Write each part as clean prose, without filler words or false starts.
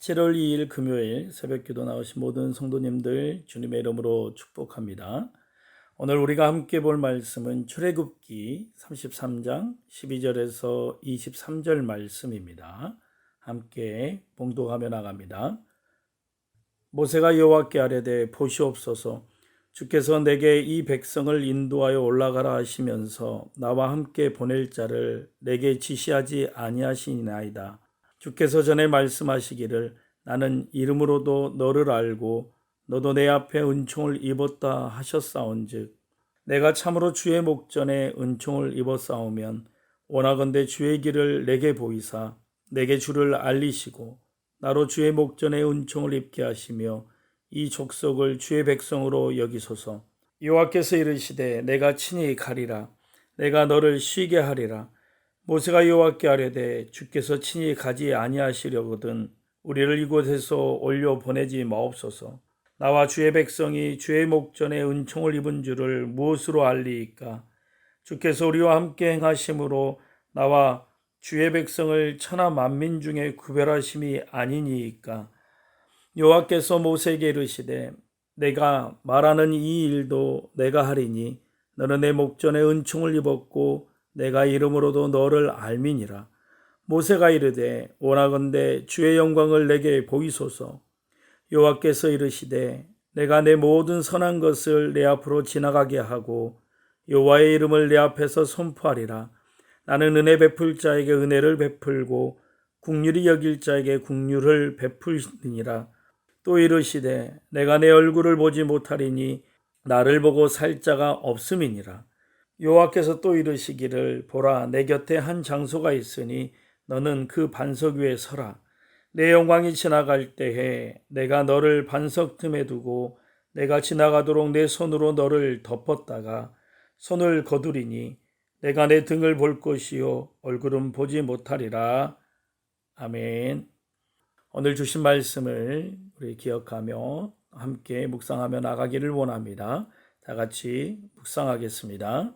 7월 2일 금요일 새벽기도 나오신 모든 성도님들 주님의 이름으로 축복합니다. 오늘 우리가 함께 볼 말씀은 출애굽기 33장 12절에서 23절 말씀입니다. 함께 봉독하며 나갑니다. 모세가 여호와께 아뢰되 보시옵소서, 주께서 내게 이 백성을 인도하여 올라가라 하시면서 나와 함께 보낼 자를 내게 지시하지 아니하시나이다. 주께서 전에 말씀하시기를 나는 이름으로도 너를 알고 너도 내 앞에 은총을 입었다 하셨사온즉 내가 참으로 주의 목전에 은총을 입었사오면 원하건대 주의 길을 내게 보이사 내게 주를 알리시고 나로 주의 목전에 은총을 입게 하시며 이 족속을 주의 백성으로 여기소서. 여호와께서 이르시되 내가 친히 가리라. 내가 너를 쉬게 하리라. 모세가 여호와께 아뢰되 주께서 친히 가지 아니하시려거든 우리를 이곳에서 올려 보내지 마옵소서. 나와 주의 백성이 주의 목전에 은총을 입은 줄을 무엇으로 알리이까? 주께서 우리와 함께 행하심으로 나와 주의 백성을 천하 만민 중에 구별하심이 아니니이까? 여호와께서 모세에게 이르시되 내가 말하는 이 일도 내가 하리니 너는 내 목전에 은총을 입었고 내가 이름으로도 너를 알미니라. 모세가 이르되 원하건대 주의 영광을 내게 보이소서. 여호와께서 이르시되 내가 내 모든 선한 것을 내 앞으로 지나가게 하고 여호와의 이름을 내 앞에서 선포하리라. 나는 은혜 베풀 자에게 은혜를 베풀고 긍휼히 여길 자에게 긍휼을 베풀니라. 또 이르시되 내가 내 얼굴을 보지 못하리니 나를 보고 살 자가 없음이니라. 여호와께서 또 이르시기를 보라 내 곁에 한 장소가 있으니 너는 그 반석 위에 서라. 내 영광이 지나갈 때에 내가 너를 반석 틈에 두고 내가 지나가도록 내 손으로 너를 덮었다가 손을 거두리니 내가 내 등을 볼 것이요 얼굴은 보지 못하리라. 아멘. 오늘 주신 말씀을 우리 기억하며 함께 묵상하며 나가기를 원합니다. 다 같이 묵상하겠습니다.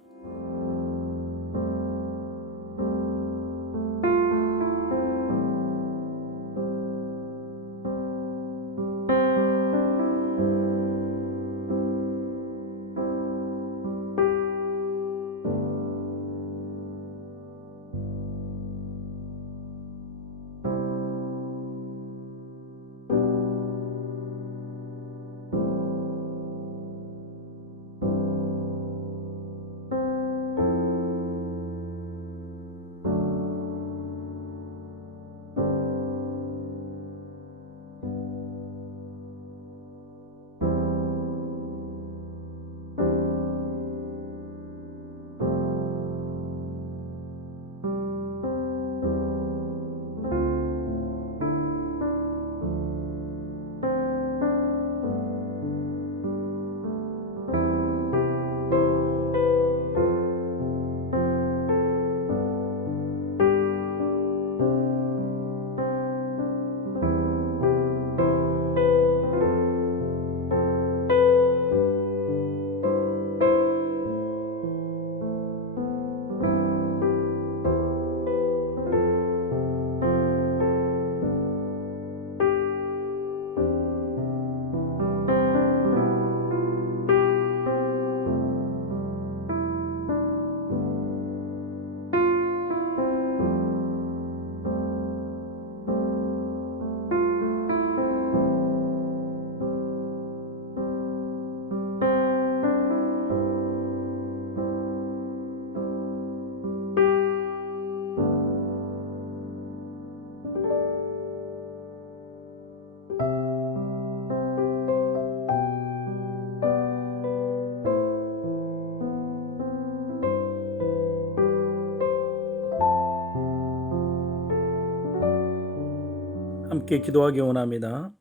함께 기도하기 원합니다.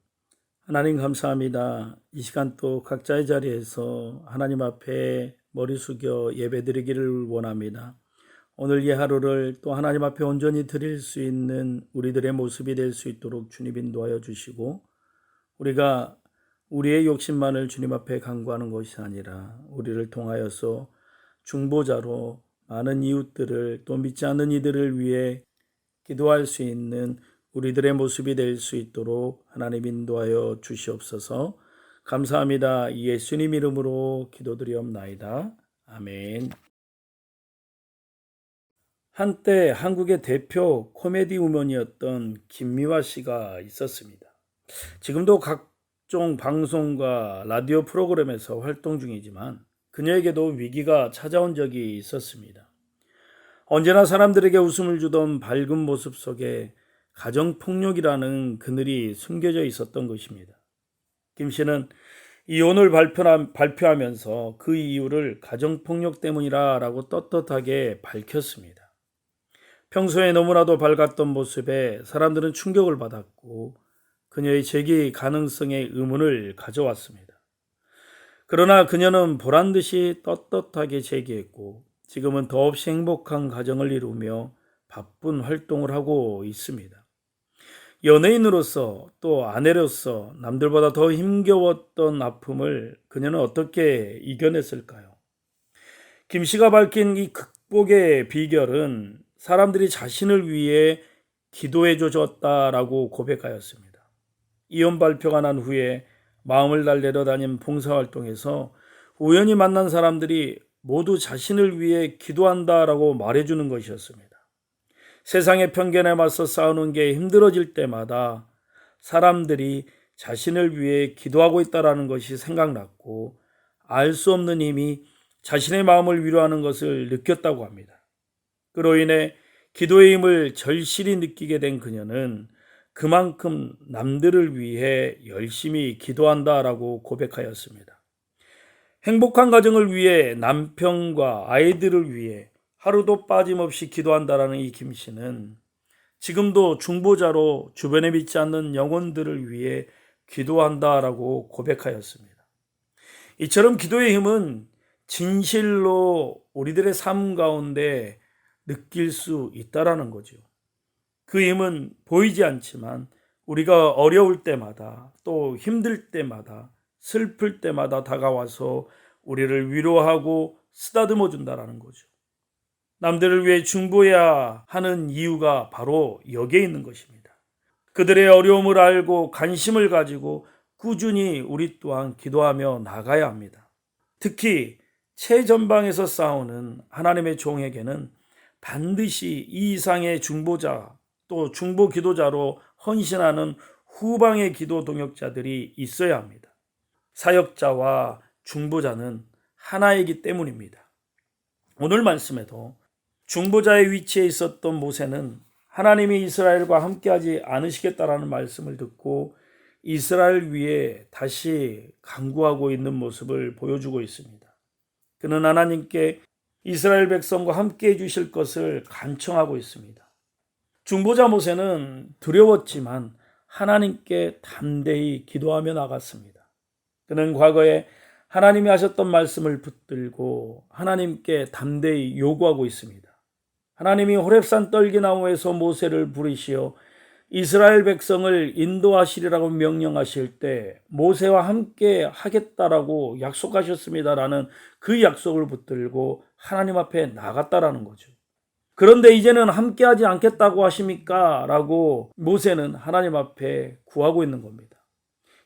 하나님 감사합니다. 이 시간 또 각자의 자리에서 하나님 앞에 머리 숙여 예배드리기를 원합니다. 오늘 이 하루를 또 하나님 앞에 온전히 드릴 수 있는 우리들의 모습이 될 수 있도록 주님 인도하여 주시고 우리가 우리의 욕심만을 주님 앞에 간구하는 것이 아니라 우리를 통하여서 중보자로 많은 이웃들을 또 믿지 않는 이들을 위해 기도할 수 있는 우리들의 모습이 될 수 있도록 하나님 인도하여 주시옵소서. 감사합니다. 예수님 이름으로 기도드리옵나이다. 아멘. 한때 한국의 대표 코미디 우먼이었던 김미화 씨가 있었습니다. 지금도 각종 방송과 라디오 프로그램에서 활동 중이지만 그녀에게도 위기가 찾아온 적이 있었습니다. 언제나 사람들에게 웃음을 주던 밝은 모습 속에 가정폭력이라는 그늘이 숨겨져 있었던 것입니다. 김 씨는 이혼을 발표하면서 그 이유를 가정폭력 때문이라고 떳떳하게 밝혔습니다. 평소에 너무나도 밝았던 모습에 사람들은 충격을 받았고 그녀의 재기 가능성에 의문을 가져왔습니다. 그러나 그녀는 보란듯이 떳떳하게 재기했고 지금은 더없이 행복한 가정을 이루며 바쁜 활동을 하고 있습니다. 연예인으로서 또 아내로서 남들보다 더 힘겨웠던 아픔을 그녀는 어떻게 이겨냈을까요? 김 씨가 밝힌 이 극복의 비결은 사람들이 자신을 위해 기도해 주었다라고 고백하였습니다. 이혼 발표가 난 후에 마음을 달래러 다닌 봉사활동에서 우연히 만난 사람들이 모두 자신을 위해 기도한다라고 말해주는 것이었습니다. 세상의 편견에 맞서 싸우는 게 힘들어질 때마다 사람들이 자신을 위해 기도하고 있다는 것이 생각났고 알 수 없는 힘이 자신의 마음을 위로하는 것을 느꼈다고 합니다. 그로 인해 기도의 힘을 절실히 느끼게 된 그녀는 그만큼 남들을 위해 열심히 기도한다라고 고백하였습니다. 행복한 가정을 위해 남편과 아이들을 위해 하루도 빠짐없이 기도한다라는 이 김 씨는 지금도 중보자로 주변에 믿지 않는 영혼들을 위해 기도한다라고 고백하였습니다. 이처럼 기도의 힘은 진실로 우리들의 삶 가운데 느낄 수 있다라는 거죠. 그 힘은 보이지 않지만 우리가 어려울 때마다 또 힘들 때마다 슬플 때마다 다가와서 우리를 위로하고 쓰다듬어 준다라는 거죠. 남들을 위해 중보해야 하는 이유가 바로 여기에 있는 것입니다. 그들의 어려움을 알고 관심을 가지고 꾸준히 우리 또한 기도하며 나가야 합니다. 특히 최전방에서 싸우는 하나님의 종에게는 반드시 이 이상의 중보자 또 중보 기도자로 헌신하는 후방의 기도 동역자들이 있어야 합니다. 사역자와 중보자는 하나이기 때문입니다. 오늘 말씀에도 중보자의 위치에 있었던 모세는 하나님이 이스라엘과 함께하지 않으시겠다라는 말씀을 듣고 이스라엘 위에 다시 간구하고 있는 모습을 보여주고 있습니다. 그는 하나님께 이스라엘 백성과 함께해 주실 것을 간청하고 있습니다. 중보자 모세는 두려웠지만 하나님께 담대히 기도하며 나갔습니다. 그는 과거에 하나님이 하셨던 말씀을 붙들고 하나님께 담대히 요구하고 있습니다. 하나님이 호렙산 떨기나무에서 모세를 부르시어 이스라엘 백성을 인도하시리라고 명령하실 때 모세와 함께 하겠다라고 약속하셨습니다라는 그 약속을 붙들고 하나님 앞에 나갔다라는 거죠. 그런데 이제는 함께하지 않겠다고 하십니까? 라고 모세는 하나님 앞에 구하고 있는 겁니다.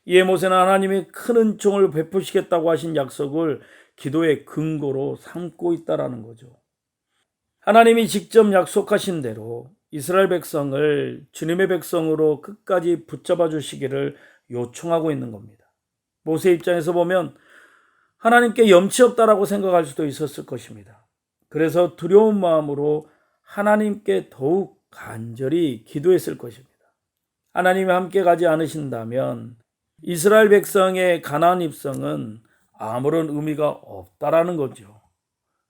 이에 모세는 하나님이 큰 은총을 베푸시겠다고 하신 약속을 기도의 근거로 삼고 있다라는 거죠. 하나님이 직접 약속하신 대로 이스라엘 백성을 주님의 백성으로 끝까지 붙잡아 주시기를 요청하고 있는 겁니다. 모세 입장에서 보면 하나님께 염치 없다라고 생각할 수도 있었을 것입니다. 그래서 두려운 마음으로 하나님께 더욱 간절히 기도했을 것입니다. 하나님이 함께 가지 않으신다면 이스라엘 백성의 가나안 입성은 아무런 의미가 없다라는 거죠.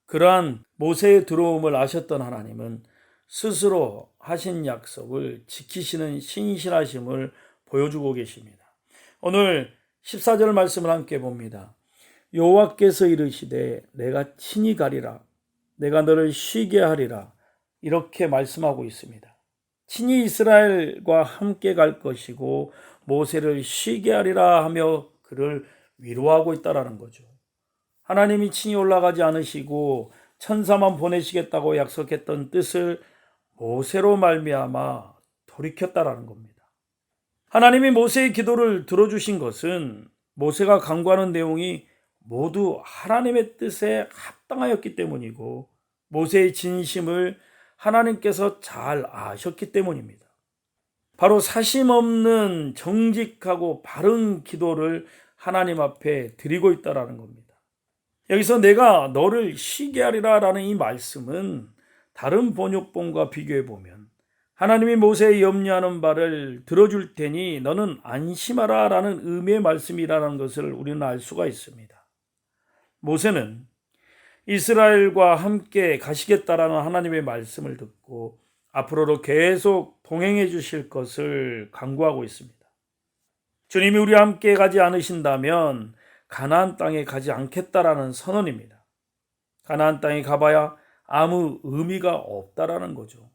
그러한 모세의 두려움을 아셨던 하나님은 스스로 하신 약속을 지키시는 신실하심을 보여주고 계십니다. 오늘 14절 말씀을 함께 봅니다. 여호와께서 이르시되 내가 친히 가리라 내가 너를 쉬게 하리라 이렇게 말씀하고 있습니다. 친히 이스라엘과 함께 갈 것이고 모세를 쉬게 하리라 하며 그를 위로하고 있다라는 거죠. 하나님이 친히 올라가지 않으시고 천사만 보내시겠다고 약속했던 뜻을 모세로 말미암아 돌이켰다라는 겁니다. 하나님이 모세의 기도를 들어주신 것은 모세가 간구하는 내용이 모두 하나님의 뜻에 합당하였기 때문이고 모세의 진심을 하나님께서 잘 아셨기 때문입니다. 바로 사심 없는 정직하고 바른 기도를 하나님 앞에 드리고 있다라는 겁니다. 여기서 내가 너를 쉬게 하리라 라는 이 말씀은 다른 번역본과 비교해 보면 하나님이 모세의 염려하는 바를 들어줄 테니 너는 안심하라 라는 의미의 말씀이라는 것을 우리는 알 수가 있습니다. 모세는 이스라엘과 함께 가시겠다라는 하나님의 말씀을 듣고 앞으로도 계속 동행해 주실 것을 간구하고 있습니다. 주님이 우리와 함께 가지 않으신다면 가나안 땅에 가지 않겠다라는 선언입니다. 가나안 땅에 가봐야 아무 의미가 없다라는 거죠.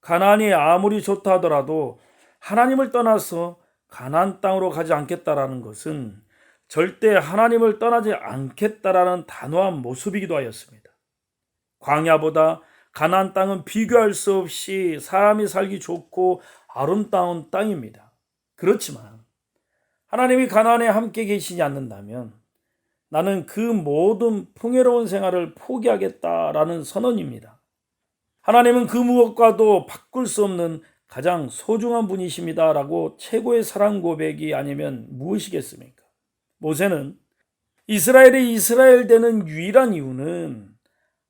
가나안이 아무리 좋다 하더라도 하나님을 떠나서 가나안 땅으로 가지 않겠다라는 것은 절대 하나님을 떠나지 않겠다라는 단호한 모습이기도 하였습니다. 광야보다 가나안 땅은 비교할 수 없이 사람이 살기 좋고 아름다운 땅입니다. 그렇지만 하나님이 가나안에 함께 계시지 않는다면 나는 그 모든 풍요로운 생활을 포기하겠다라는 선언입니다. 하나님은 그 무엇과도 바꿀 수 없는 가장 소중한 분이십니다 라고 최고의 사랑 고백이 아니면 무엇이겠습니까? 모세는 이스라엘이 이스라엘 되는 유일한 이유는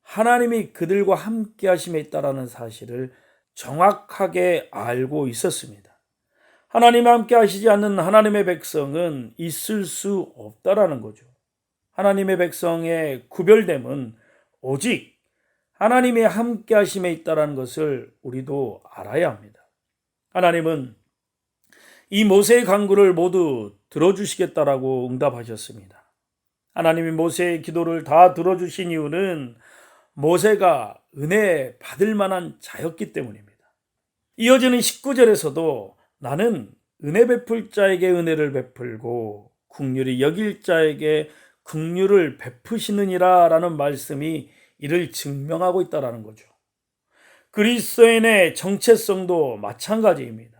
하나님이 그들과 함께 하심에 있다라는 사실을 정확하게 알고 있었습니다. 하나님이 함께 하시지 않는 하나님의 백성은 있을 수 없다라는 거죠. 하나님의 백성의 구별됨은 오직 하나님의 함께 하심에 있다라는 것을 우리도 알아야 합니다. 하나님은 이 모세의 간구를 모두 들어주시겠다라고 응답하셨습니다. 하나님이 모세의 기도를 다 들어주신 이유는 모세가 은혜 받을 만한 자였기 때문입니다. 이어지는 19절에서도 나는 은혜 베풀 자에게 은혜를 베풀고 긍휼히 여길 자에게 긍휼을 베푸시느니라 라는 말씀이 이를 증명하고 있다는 거죠. 그리스도인의 정체성도 마찬가지입니다.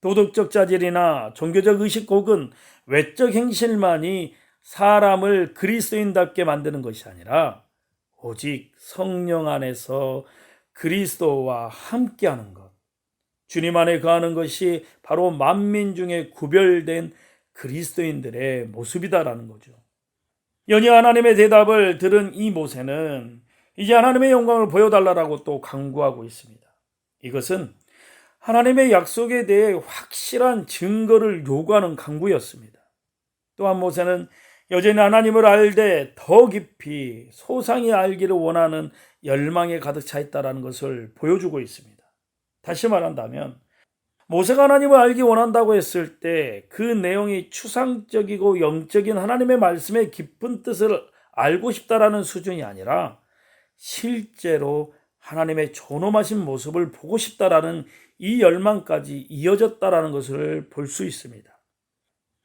도덕적 자질이나 종교적 의식 혹은 외적 행실만이 사람을 그리스도인답게 만드는 것이 아니라 오직 성령 안에서 그리스도와 함께하는 것, 주님 안에 거하는 것이 바로 만민 중에 구별된 그리스도인들의 모습이다라는 거죠. 연이 하나님의 대답을 들은 이 모세는 이제 하나님의 영광을 보여달라고 또 간구하고 있습니다. 이것은 하나님의 약속에 대해 확실한 증거를 요구하는 간구였습니다. 또한 모세는 여전히 하나님을 알되 더 깊이 소상히 알기를 원하는 열망에 가득 차 있다는 것을 보여주고 있습니다. 다시 말한다면 모세가 하나님을 알기 원한다고 했을 때 그 내용이 추상적이고 영적인 하나님의 말씀의 깊은 뜻을 알고 싶다라는 수준이 아니라 실제로 하나님의 존엄하신 모습을 보고 싶다라는 이 열망까지 이어졌다라는 것을 볼 수 있습니다.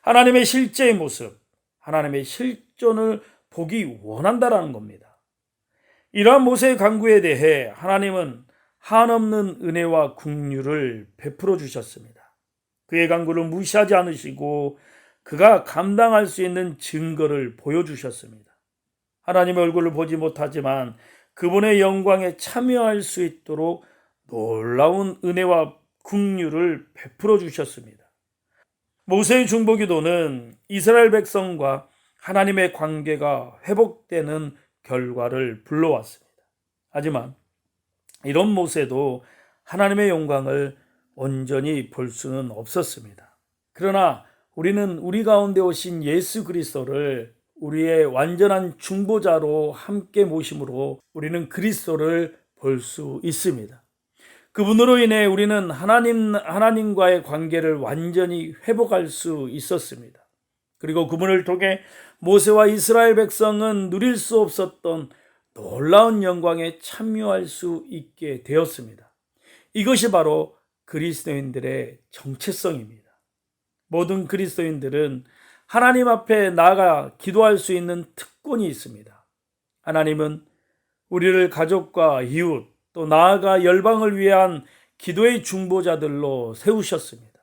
하나님의 실제의 모습, 하나님의 실존을 보기 원한다라는 겁니다. 이러한 모세의 간구에 대해 하나님은 한없는 은혜와 긍휼을 베풀어 주셨습니다. 그의 간구를 무시하지 않으시고 그가 감당할 수 있는 증거를 보여주셨습니다. 하나님의 얼굴을 보지 못하지만 그분의 영광에 참여할 수 있도록 놀라운 은혜와 긍휼을 베풀어 주셨습니다. 모세의 중보기도는 이스라엘 백성과 하나님의 관계가 회복되는 결과를 불러왔습니다. 하지만 이런 모세도 하나님의 영광을 온전히 볼 수는 없었습니다. 그러나 우리는 우리 가운데 오신 예수 그리스도를 우리의 완전한 중보자로 함께 모심으로 우리는 그리스도를 볼 수 있습니다. 그분으로 인해 우리는 하나님과의 관계를 완전히 회복할 수 있었습니다. 그리고 그분을 통해 모세와 이스라엘 백성은 누릴 수 없었던 놀라운 영광에 참여할 수 있게 되었습니다. 이것이 바로 그리스도인들의 정체성입니다. 모든 그리스도인들은 하나님 앞에 나아가 기도할 수 있는 특권이 있습니다. 하나님은 우리를 가족과 이웃 또 나아가 열방을 위한 기도의 중보자들로 세우셨습니다.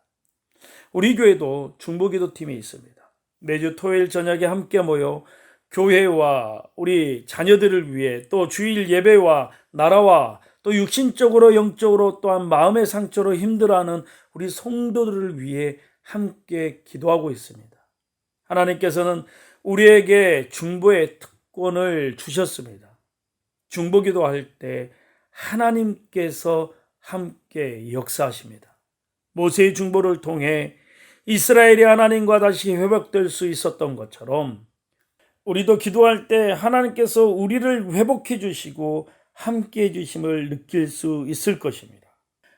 우리 교회도 중보기도팀이 있습니다. 매주 토요일 저녁에 함께 모여 교회와 우리 자녀들을 위해, 또 주일 예배와 나라와 또 육신적으로 영적으로 또한 마음의 상처로 힘들어하는 우리 성도들을 위해 함께 기도하고 있습니다. 하나님께서는 우리에게 중보의 특권을 주셨습니다. 중보기도할 때 하나님께서 함께 역사하십니다. 모세의 중보를 통해 이스라엘이 하나님과 다시 회복될 수 있었던 것처럼 우리도 기도할 때 하나님께서 우리를 회복해 주시고 함께 해 주심을 느낄 수 있을 것입니다.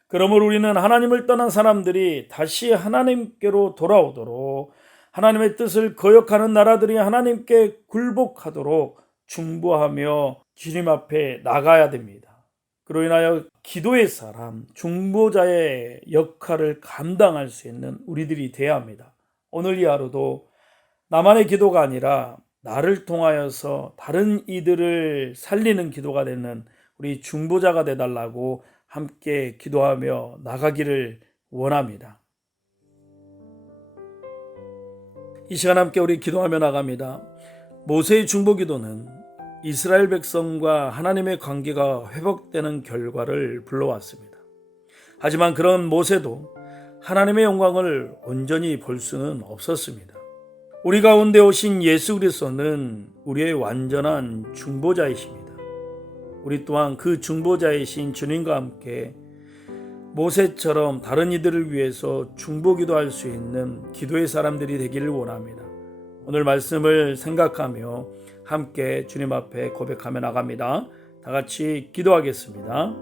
그러므로 우리는 하나님을 떠난 사람들이 다시 하나님께로 돌아오도록, 하나님의 뜻을 거역하는 나라들이 하나님께 굴복하도록 중보하며 주님 앞에 나가야 됩니다. 그로 인하여 기도의 사람, 중보자의 역할을 감당할 수 있는 우리들이 되어야 합니다. 오늘 이 하루도 나만의 기도가 아니라 나를 통하여서 다른 이들을 살리는 기도가 되는 우리 중보자가 되달라고 함께 기도하며 나가기를 원합니다. 이 시간 함께 우리 기도하며 나갑니다. 모세의 중보기도는 이스라엘 백성과 하나님의 관계가 회복되는 결과를 불러왔습니다. 하지만 그런 모세도 하나님의 영광을 온전히 볼 수는 없었습니다. 우리 가운데 오신 예수 그리스도는 우리의 완전한 중보자이십니다. 우리 또한 그 중보자이신 주님과 함께 모세처럼 다른 이들을 위해서 중보기도할 수 있는 기도의 사람들이 되기를 원합니다. 오늘 말씀을 생각하며 함께 주님 앞에 고백하며 나갑니다. 다 같이 기도하겠습니다.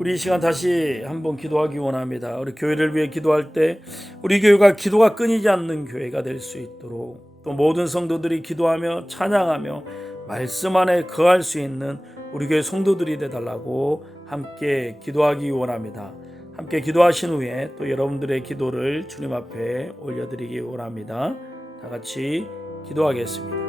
우리 이 시간 다시 한번 기도하기 원합니다. 우리 교회를 위해 기도할 때 우리 교회가 기도가 끊이지 않는 교회가 될 수 있도록, 또 모든 성도들이 기도하며 찬양하며 말씀 안에 거할 수 있는 우리 교회 성도들이 되달라고 함께 기도하기 원합니다. 함께 기도하신 후에 또 여러분들의 기도를 주님 앞에 올려드리기 원합니다. 다 같이 기도하겠습니다.